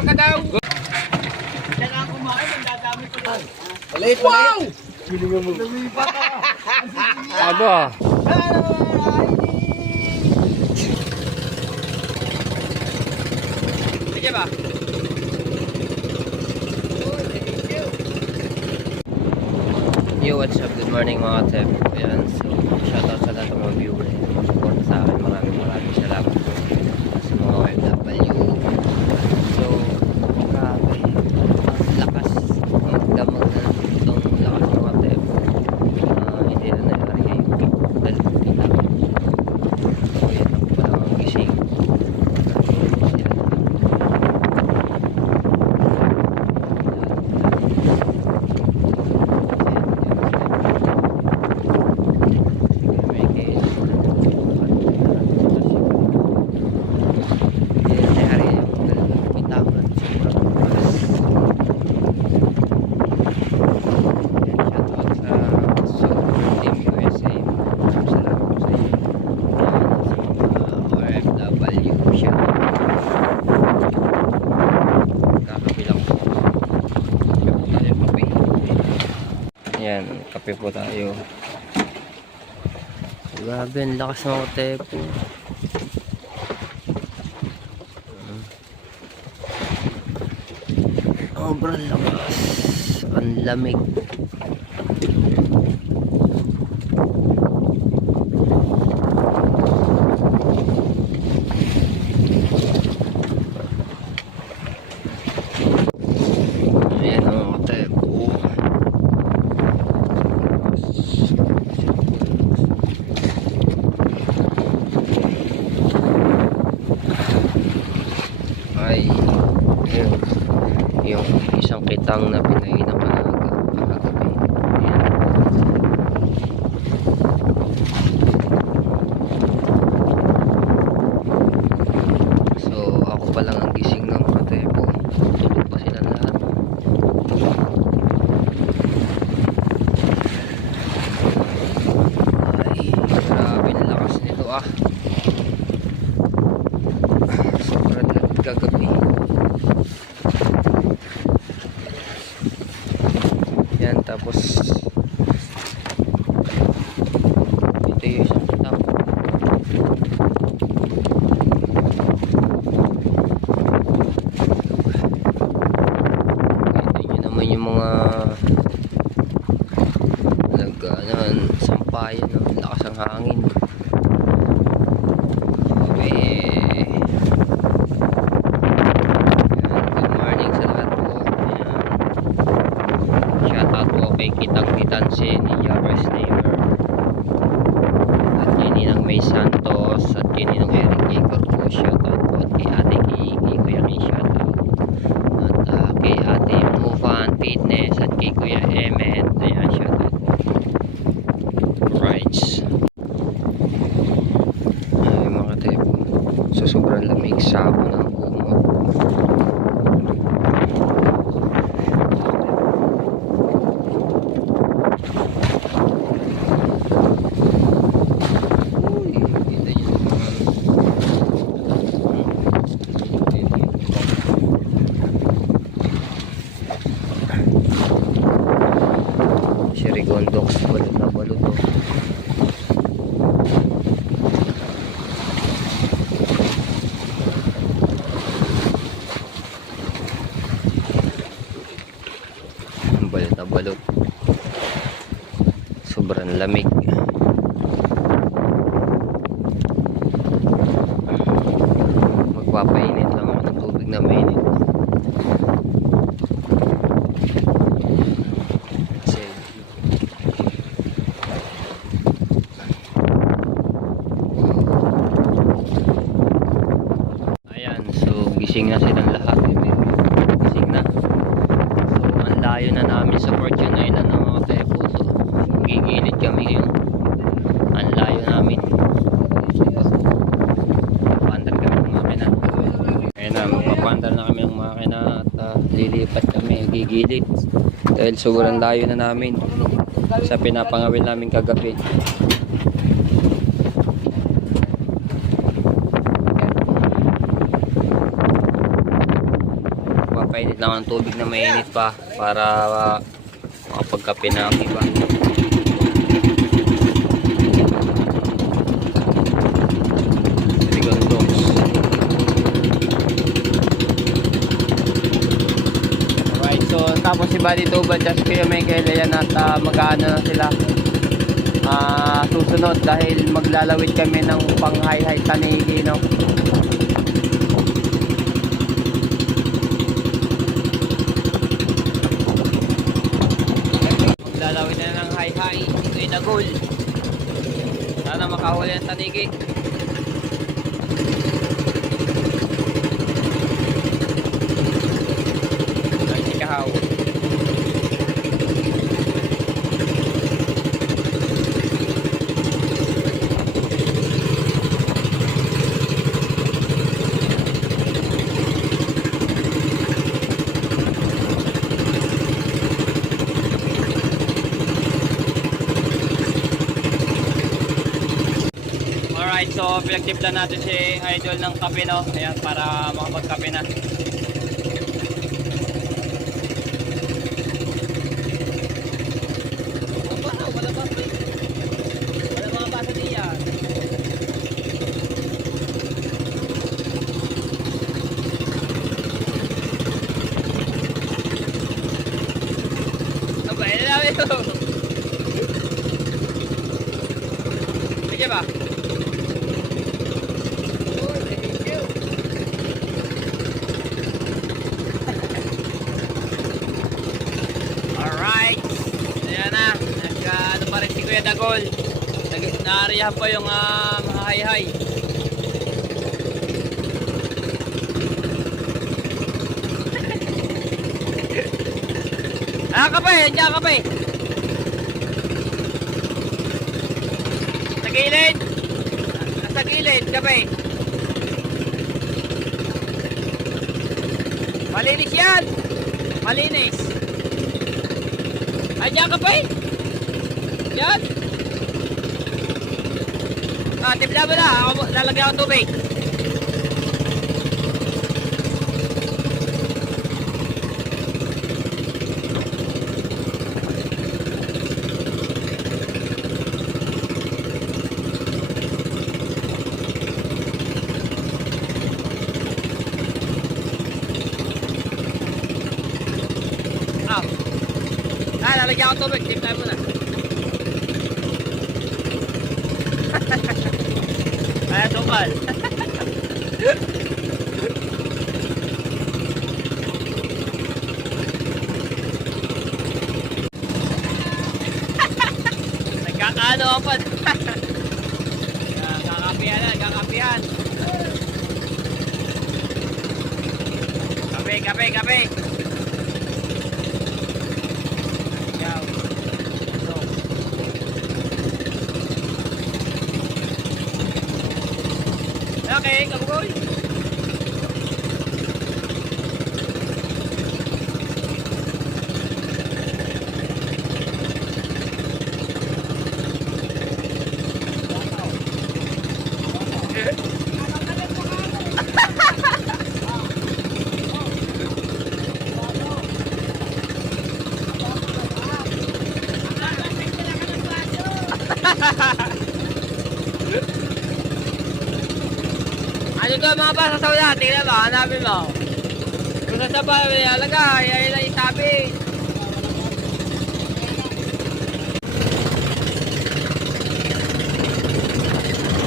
Pasyal ka daw. Diyan ako kumain, ang dadami ko lang. Palit, wow! Lumipat ako. Aba. Sige ba? Yo, what's up? Good morning mga tep. Ayan, so shoutout sa lahat ng mga viewers. Support sa akin. Maraming salamat po sa mga OFW. So, grabe. Ang lakas. Ang damag na itong lakas mga tep. Hindi na nangyari ngayon. Dahil kita. So, yan ako pala ang gising. Yan, kape po tayo. Grabe, ang lakas ng tepo. Sobrang lakas. Ang lamig. Ayan ang tepo. Ay, yung isang kitang na pinay na kahagabi. So ako pa lang ang gising ng mga tepo. Tulog pa sila lahat. Ay, grabe ang lakas nito ah. Sobrang lamig kagabi. Yan, tapos ito yung isang kitang. Ito nyo naman yung mga sampayan ng lakas ang hangin. Kay Kitang Titansin, Yaris Neighbor, at Kininang May Santos, at Kininang Eric Igor po, shoutout po, at kay Ate Kiki, Kuya Kay shoutout, at kay Ate Mufan Fitness, at kay Kuya Emet, ayan, shoutout po. Right, ay mga tepo, so sobrang lamig, sabo ng kumot. Sirigondox, balot na balot oh. Balot na balot. Sobrang lamig. Magpapainit lang ako ng tubig na mainit. Gising na silang lahat. Gising na. So, ang layo na namin sa Fortune Island ng mga tepo. So, gigilid kami ngayon. Ang layo namin. Papandar kami ng makina. Ayun na, magpapandar na kami ng makina at lilipat kami, gigilid. Dahil sobrang layo na namin sa pinapangawin namin kagabi. Painit lang ng tubig na mainit pa para makapagkape na ang iba. Silicon dogs. Alright, so tapos si Buddy Tubal just kayo may kailan at mag-ano na sila susunod dahil maglalawid kami ng pang-high tanigi, no? Maglalawid na ng high ito'y Dagol. Sana makahuli ang tanigi. Ay si Kahaw. Alright, so pinagtimpla natin si Idol ng kape, no? Ayan, para makapagkape na. Wala mga basa diyan. Aba, ilan namin ito? Sige ba? Kuya Dagol, naariyahan pa yung mga hay-hay. Kape, andiyan kape. Sa gilid. Sa gilid, kape. Malinis yan. Malinis. Andiyan kape. Yan. Timpla mo na. Ako, lalagyan ako tubig. Lalagyan ako tubig. Timpla mo na. Ay, sukal. Nagkakaano ako pa. Kakapihan na, kakapihan. Kape, kape, kape. Okay, kabugoy. Ano to mga pasasaw na? Tingnan mo, hanapin mo. Kung sa ba alagay, ay lang itabi.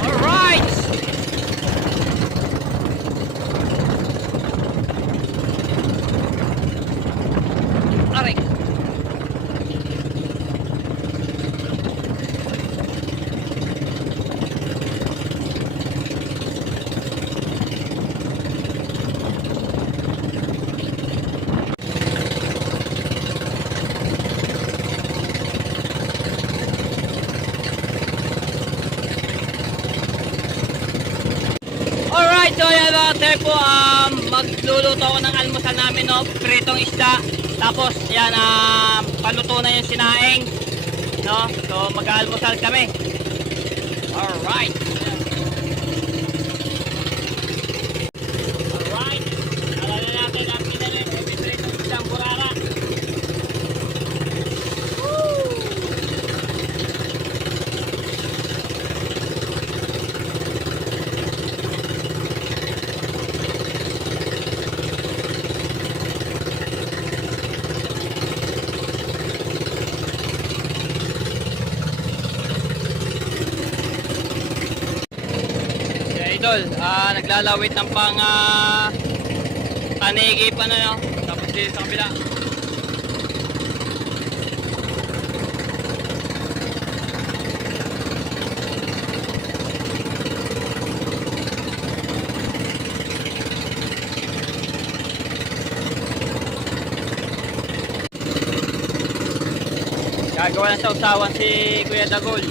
Alright! Aray! Alright, so yan mga tepo, magluluto ako ng almusal namin, no? Pritong isda. Tapos yan, paluto na yung sinaing, no? So mag-almusal kami. Alright. Alright. Alala natin ang pinalim. idol, naglalawit ng pang panigi pa na, no? Tapos dito sa kabila. Gagawa ng sausawan si Kuya Dagol.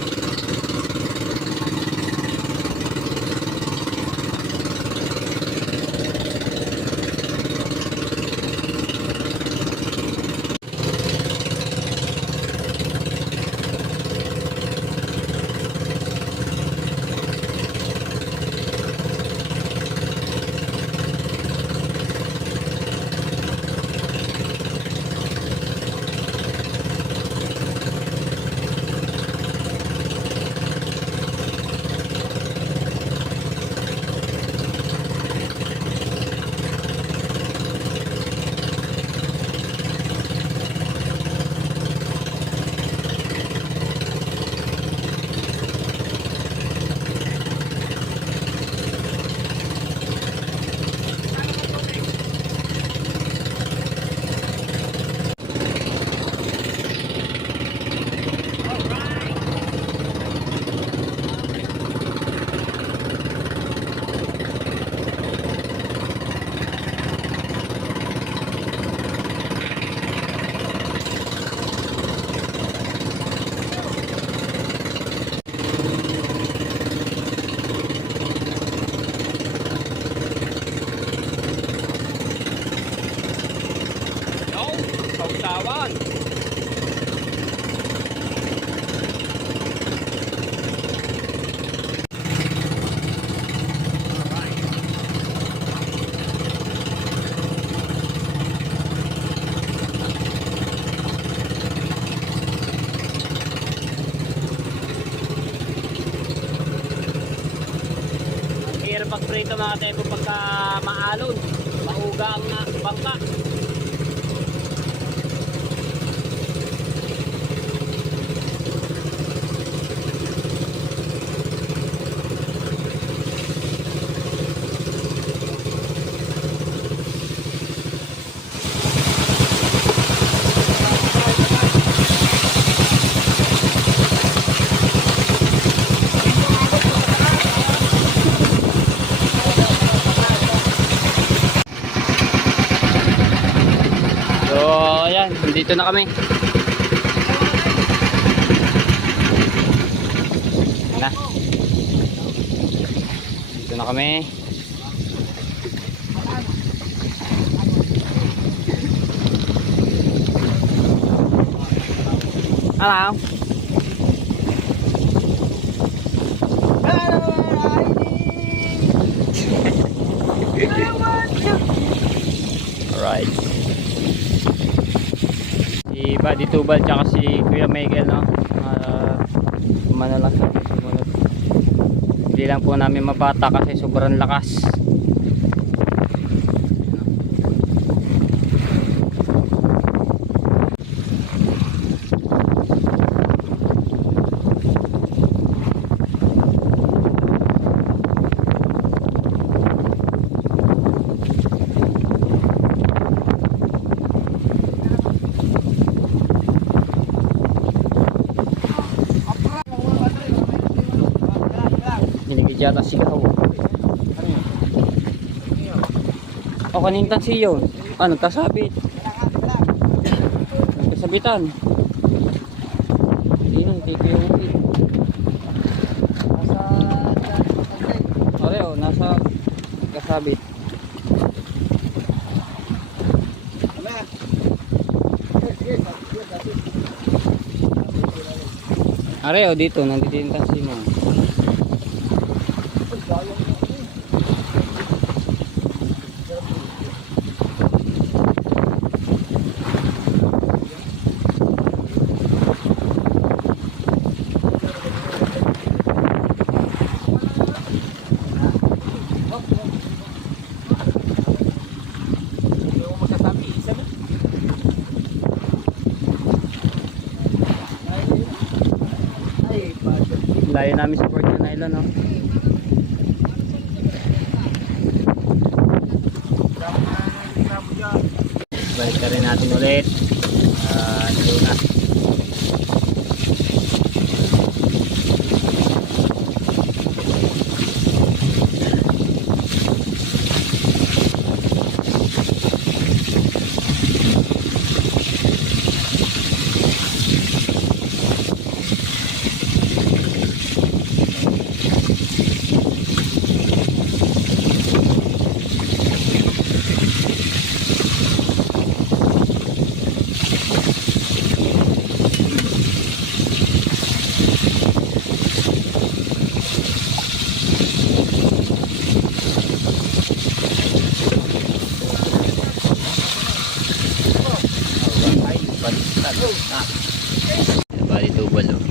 Sausawan. Hirap pag-prito mga tempo pagka maalon, mauga ang bangka. Ayan, dito na kami. Na. Dito na kami. Hello. Alright. Si Buddy Tubal tsaka si Kuya Miguel, no? Kumano lang sa sumunod. Hindi lang po namin mapata kasi sobrang lakas. Yata sigaw. O kanintang siyo. Ano, tasabit. Kasabitan. Hindi nang tiko yung upit. Oreo, nasa kasabit. Oreo, dito, nandito yung tansi mo. Layo namin sa Port Nylon, no? hapon ulit. Luna. Bali tubal oh.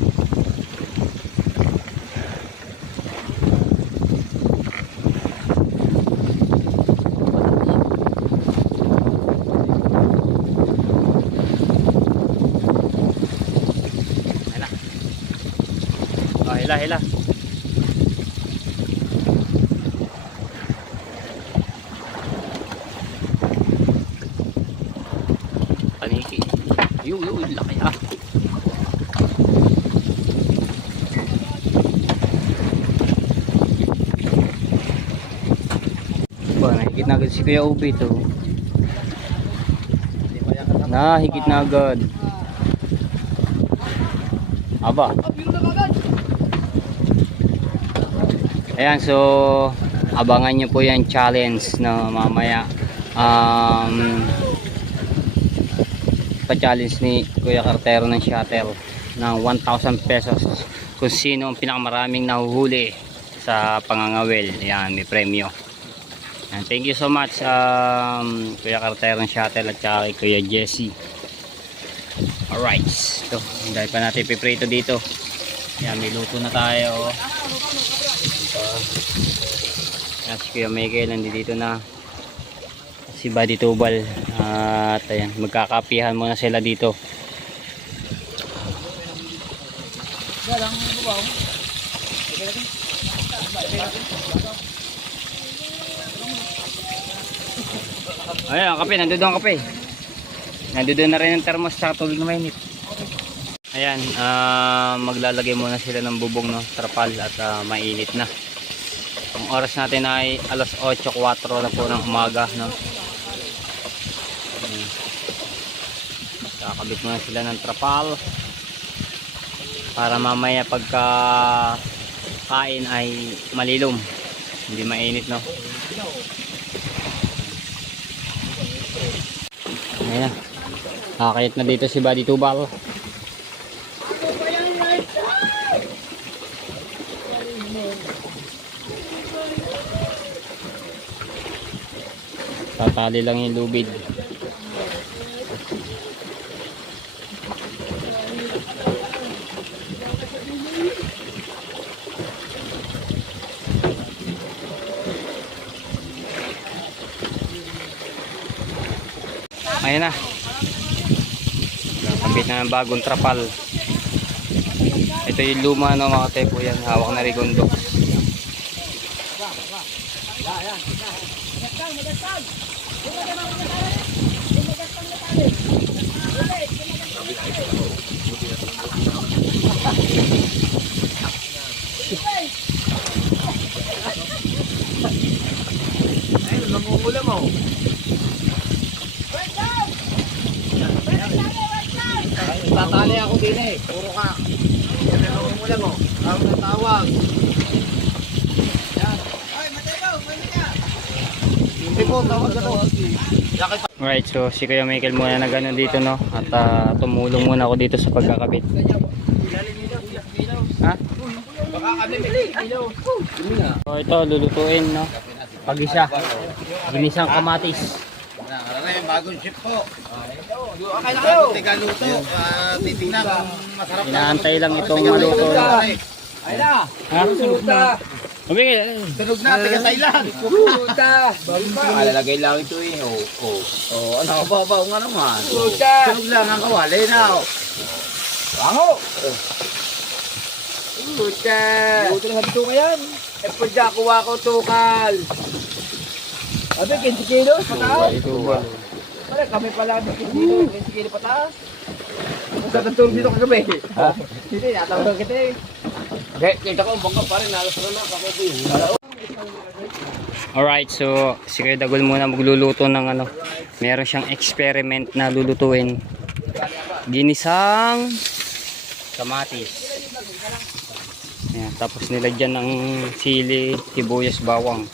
Hila, hila. Paniki. Yun, laki ah. Nahigit na agad si Kuya Ubi to. Nahigit na agad. Aba. Ayan, so abangan nyo po yung challenge na mamaya. Pa-challenge ni Kuya Cartero ng shuttle ng 1,000 pesos kung sino ang pinakamaraming nahuhuli sa pangangawil. Ayan, may premyo. And thank you so much Kuya Cartero ng shuttle at saka kay Kuya Jesse. Alright, so dahil pa natin piprito dito. Ayan, may luto na tayo. Ayan, si Kuya Michael nandito na, si Buddy Tubal, at ayan, magkakapihan muna sila dito. Ayan, kape, nandoon ang kape. Nandoon na rin ang thermos sa tubig na mainit. Ayan, maglalagay muna sila ng bubong, no, trapal, at mainit na. Ang oras natin ay alas 8:04 na po ng umaga, no. Kakabit muna sila ng trapal para mamaya pagka kain ay malilom, hindi mainit, no. Ayan, kakayat na dito si Buddy Tubal. Tatali lang yung lubid. Ayan na, nakabit na ng bagong trapal. Ito yung luma, no, mga tepo. Yan, hawak na rigondo. Ayun, nangungulam mo. Tatali ako din eh. Puro ka. Nangungulam mo. Ang natawag. Yan. Ay, matagaw. Mamaya. Hindi po, tawag ka daw. Alright, so si Kuya Michael muna na gano'n dito, no. At tumulong muna ako dito sa pagkakabit. Ha? Baka kami may ilaw. So ito, lulutuin, no. Pag-isa. Ginisang kamatis. Ano yung bagong ship po. Okay na kayo. Tiga luto. Titignan kung masarap. Inaantay lang itong maluto. Ay na. Ha? Sunog na. Tunog na. Tiga Thailand. Puta. Alalagay lang ito eh. Oo. Ano ka ba nga naman? Tunog lang ang kawali na. Bango. Puta. Puta na sabi tuka yan. E pwede kuha ko tukal. Sabi 15 kilos. Ito ba? Wala, kami pala dito. Sige, pataas. Sa katulog dito kagabi. Ha? Hindi, natawag kita eh. Okay, kita ko, bangka pa rin. Nalas na lang, kakabay. Alright, so si Kuya Dagol muna magluluto ng ano. Meron siyang experiment na lulutuin. Ginisang kamatis. Ayan, tapos nilagyan ng sili, sibuyas, bawang.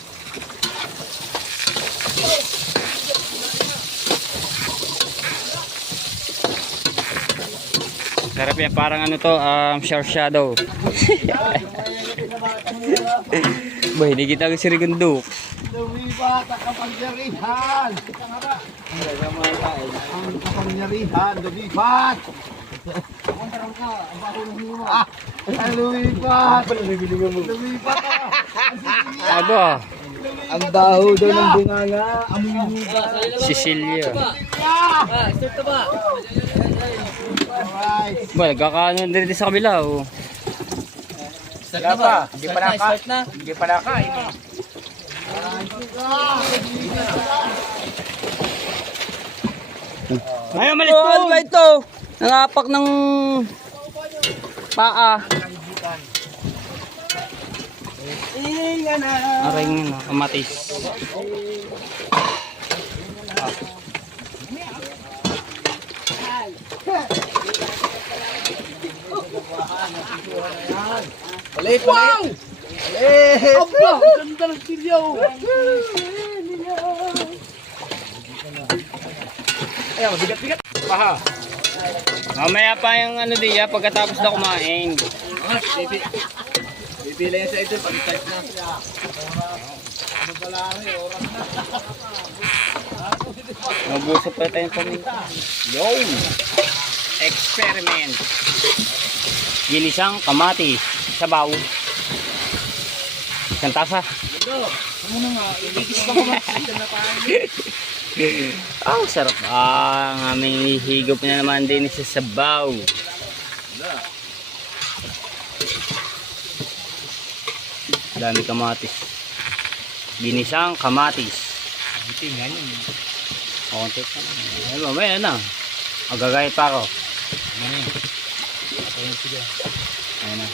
Sarap yan, parang ano to, sharp shadow. Boy, hindi kita kasi rigundok. Lumipat ang kapangyarihan. Ang kapangyarihan, lumipat. Ang lumipat. Lumipat. Aba, Ang baho daw ng bunganga. Sicilia. Start ka ba? Alright. Boy, nagkakaano din sa kabila, oh. Start na ba? Hindi pa naka. Start na. Hindi pa nakain. Ay, malis po! Ano ba ito? Nangapak ng paa. Aray nga na, kamatis. Palit, palit. Aba, ganda ng silyaw. Ayaw, bigat-bigat. Paha. Mamaya pa yung ano diya pagkatapos na kumain. Bibili yan sa ito pag-start na. Nabusap pa tayong paminta. Yun! Experiment. Ginisang kamatis. Sabaw. Isang tasa. Oh, sarap. Ang aming higop na naman din sa sabaw. Dami kamatis. Ginisang kamatis. Konti nga yun. Konti ka lang. Ay, mamaya na. Magagayat pa ako. Ano yun? Ayun na.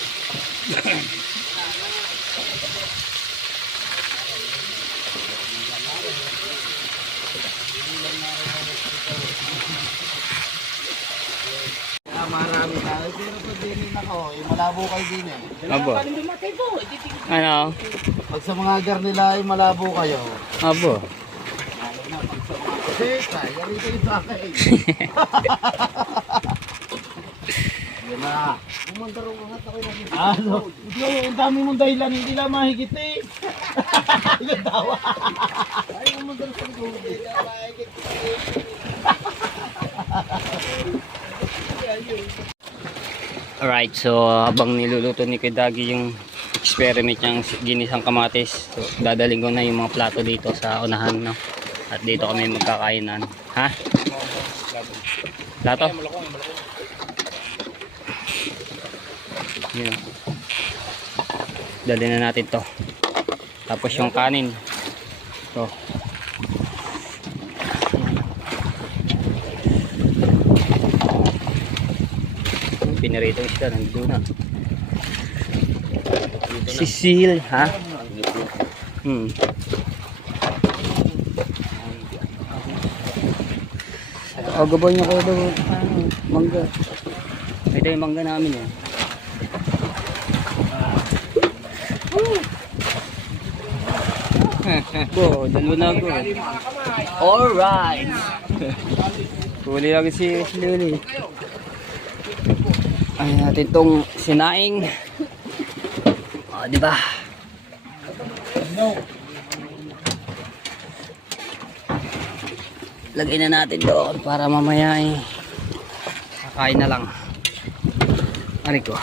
Marami tayo. Pero pag dinin ako, malabo kayo din eh. Abo. Ano? Pag sa mga gar nila ay malabo kayo. Abo. Teka, yari kayo sa akin. Yan na. Umandaro ka nga ako yung ano? Ikaw, ang dami mong dahilan, hindi lang mahigit eh. Yung tawa. Ay, umandaro sa ikaw. Hindi lang mahigit Alright, so habang niluluto ni Kuya Dagi yung experiment niyang ginisang kamatis, so dadaling ko na yung mga plato dito sa unahan, no? At dito kami magkakainan. Ha? Plato? Yun. Dali na natin to. Tapos yung kanin. So. Pinarito isda, nandun na. Sisil, ha? O, gabay niya ko daw. Mangga. Ito yung mangga namin eh. Go, dalawa na go. Alright. Huli lagi si Lily. Ay natin tong sinaing. O, di ba? Lagay na natin doon para mamaya eh kakain na lang. Ano ko?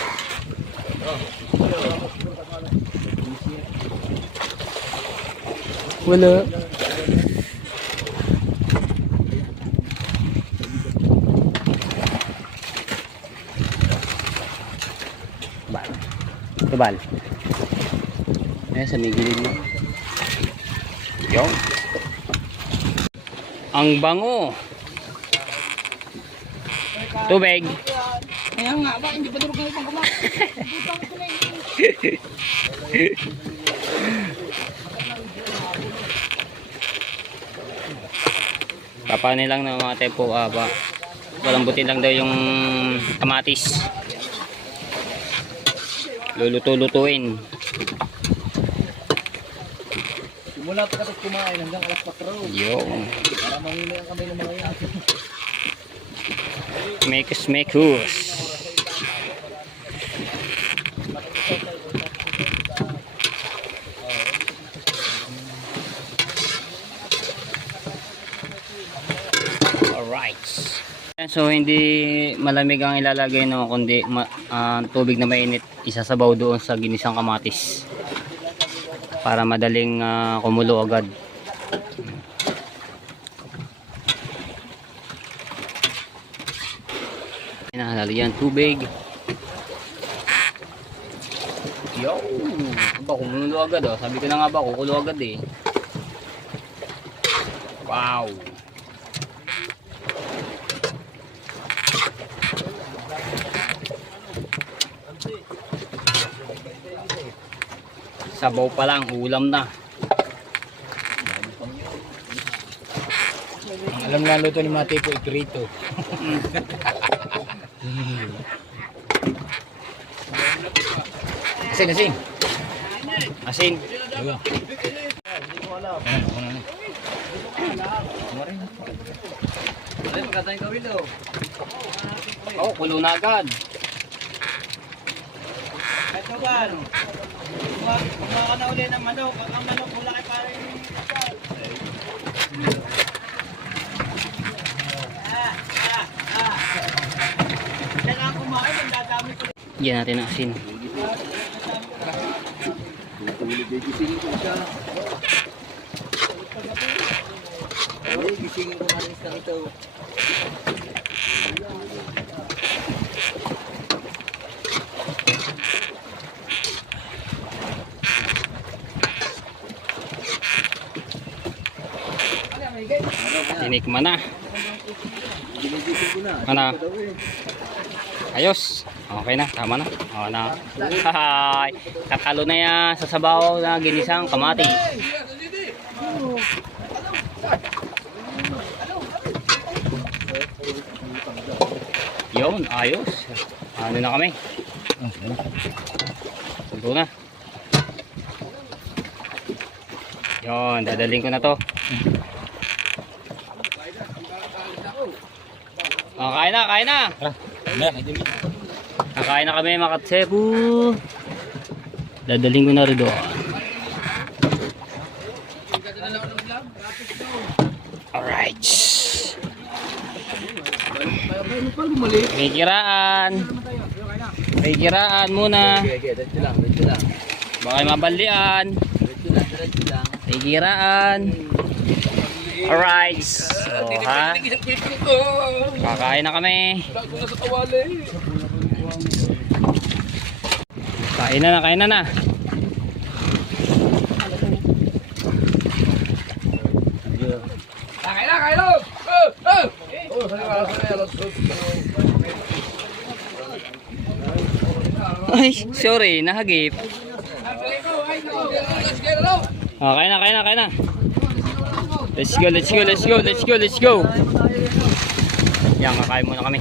Wala. Tubal. Ayan, sa may gilid mo. Yung. Ang bango. Tubig. Kaya nga ba, hindi pa durog na ibang kumak. Papanin lang ng mga tempo ba. Palambutin lang daw yung kamatis. Luluto-lutuin. Simula pa katong kumain hanggang alas 4. Yung Para mamimay ang kamay ng mga yan. mekus. Alright. So hindi malamig ang ilalagay no, kundi tubig na mainit isasabaw doon sa ginisang kamatis para madaling kumulo agad. Hinahalagyan tubig. Yo, ba kumulo agad oh. Sabi ko na nga ba kukulo agad eh. Wow. Sabaw pa lang, ulam na. Alam na luto ni Mati po ikrito. Asin. Asin. Diba? Oh, kulo na agad. Ito ba? Kumaka na uli ng manok. Ang manok mula kay pare. Kailangan kumain, ang dadami ko. Yan natin ang asin. Gisingin ko siya. Gisingin ko maris na ito. Tinikman na. Ano? Ayos. Okay na, tama na. Okay na. Hahay. Katalo na yan sa sabaw na ginisang kamatis. Yun, ayos. Ano na kami? Ito na. Yun, dadaling ko na to. Oh, kain na. Kakain na kami mga katsebu. Dadaling ko na rin doon. Alright. May kiraan muna. Baka mabalian. May kiraan. Alright. So, ha? Kakain na kami. Kain na. Ay, sorry, nahagip. Oh, kain na. Let's go. Yan, kakain muna kami.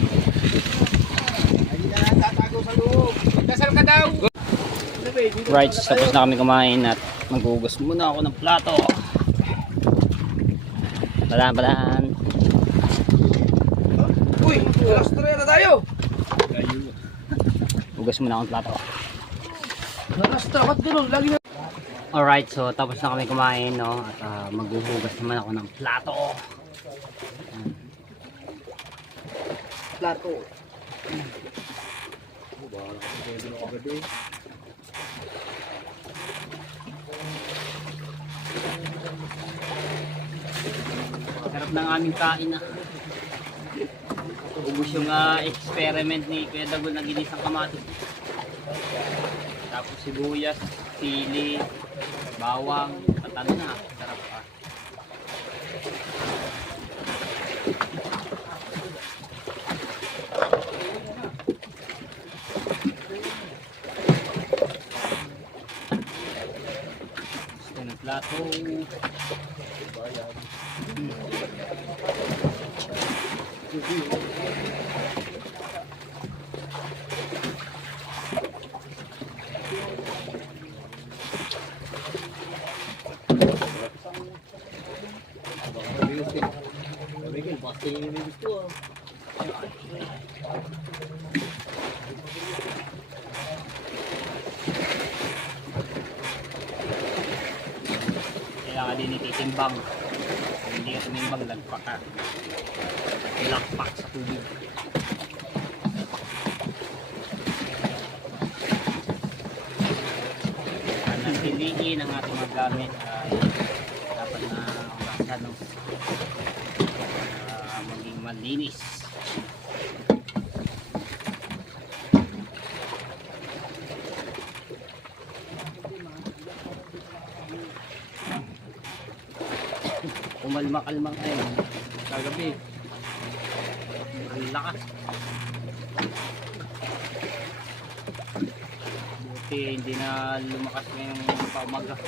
Right, tapos na kami kumain at maghugas muna ako ng plato. Balan. Uy, alas 3 na tayo. Hugas muna ako ng plato. Alas 3, ba't ganun? Lagi na. Alright, so tapos na kami kumain, no? At maghuhugas naman ako ng plato. Plato. Sarap ng aming kain na. Ubus yung experiment ni Kuya Dagol na ginisang kamatis. Tapos sibuyas, sili, bawang, patano na. Sarap pa. Kailangan din ititimbang. Hindi ka tumimbang, lagpak ka. Ilakpak sa tubig. Ang piliin ang ating mga gamit ay dapat na ulasan, no? Maging malinis. Kumalma-kalma kayo kagabi. Ang lakas. Buti hindi na lumakas ngayong paumaga.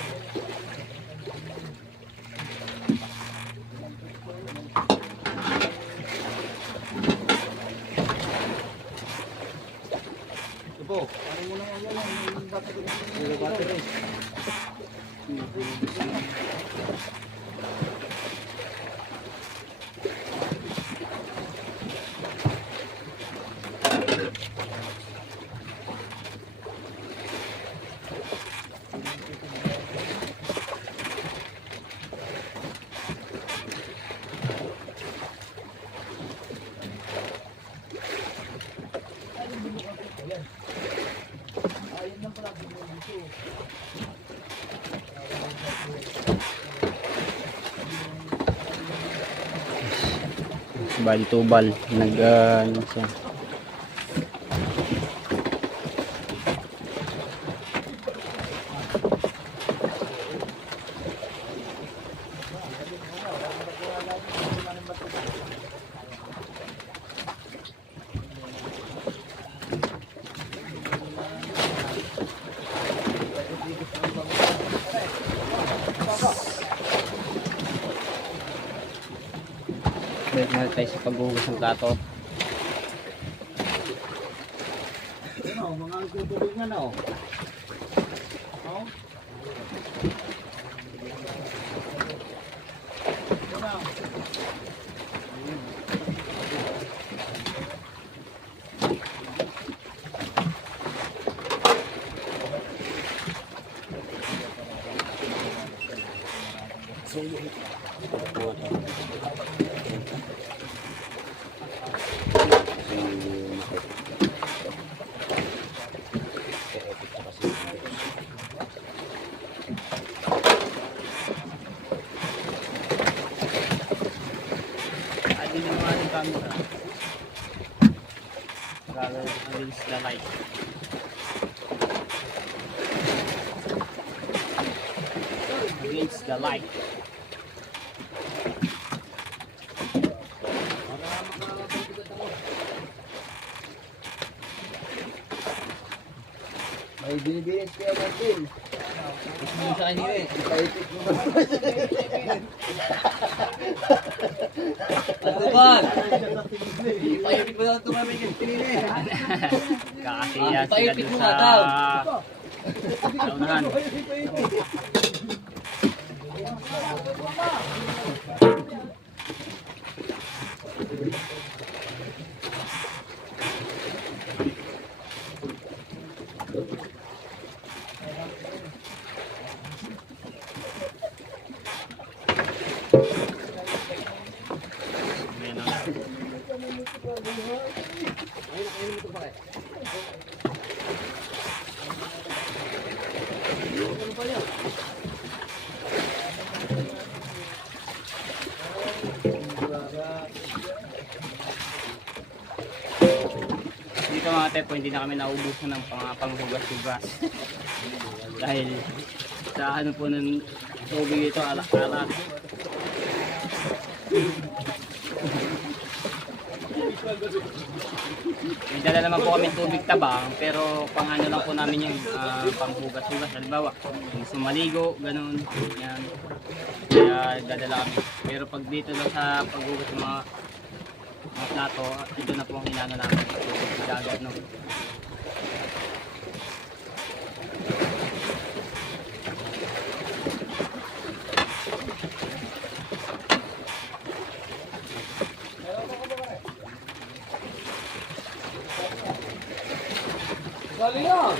Ito po, ano mo na yan yung battery? Bali tubal, ano siya. Balik na tayo sa paghuhugas ng plato. Ano, mga tutulog nga na oh. Oh? Ano? Adin yung ating camera. Against the light. Against the light. May binibinis kaya Martin. Gusto mo sa kanila eh. Ipaipit mo ba? Ano ba? Ipaipit mo lang tumamig yung pinili. Kakasiya sila Ipaipit dun mo sa nga daw. saunahan. Ayan o. Dito mga tepo, hindi na kami naubusan ng panghugas-hugas. Dahil sa ano po ng tubig ito, alak-alak. May dala naman po kami tubig tabang, pero pang ano lang po namin yung panghugas-hugas. Halimbawa, yung sumaligo, ganun. Yan. Kaya dadala kami. Pero pag dito lang sa paghugas ng mga mga plato. Ito na po ang inano namin. Dagat, no? Galing yan.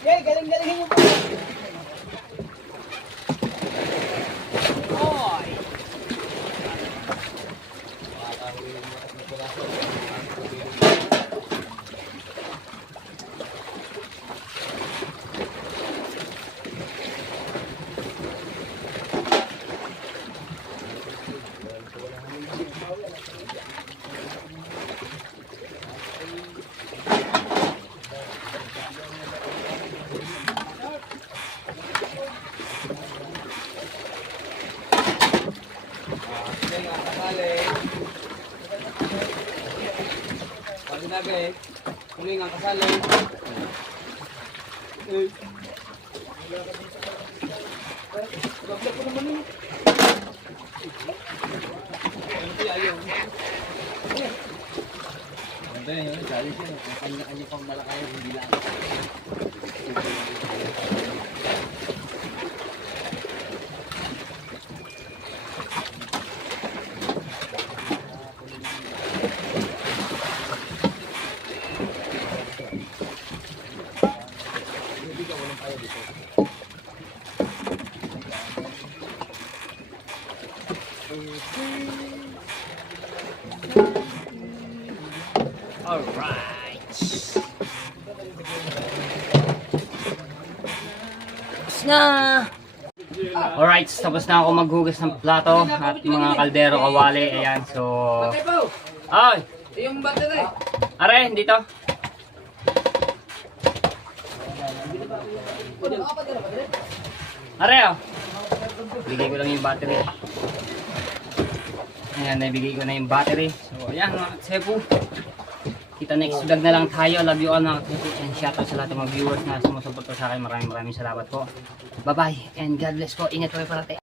Galing-galingin mo pa. Kuning ang kasali. Gabla ko naman yun. Ito yun, sali siya. Ang kanya-kanya pang malakaya, hindi lang. Alright. Tapos na. Alright, tapos na ako maghugas ng plato at mga kaldero, kawali. Ayan, so... Ay! Yung battery. Are, dito. Are, oh. Bigay ko lang yung battery. Ayan, nabigay ko na yung battery. So, ayan mga Katsepu. Kita next vlog na lang tayo. Love you all mga Katsepu. And shoutout sa lahat ng mga viewers na sumusuporta sa akin. Maraming salamat po. Bye-bye. And God bless po. Ingat po parate.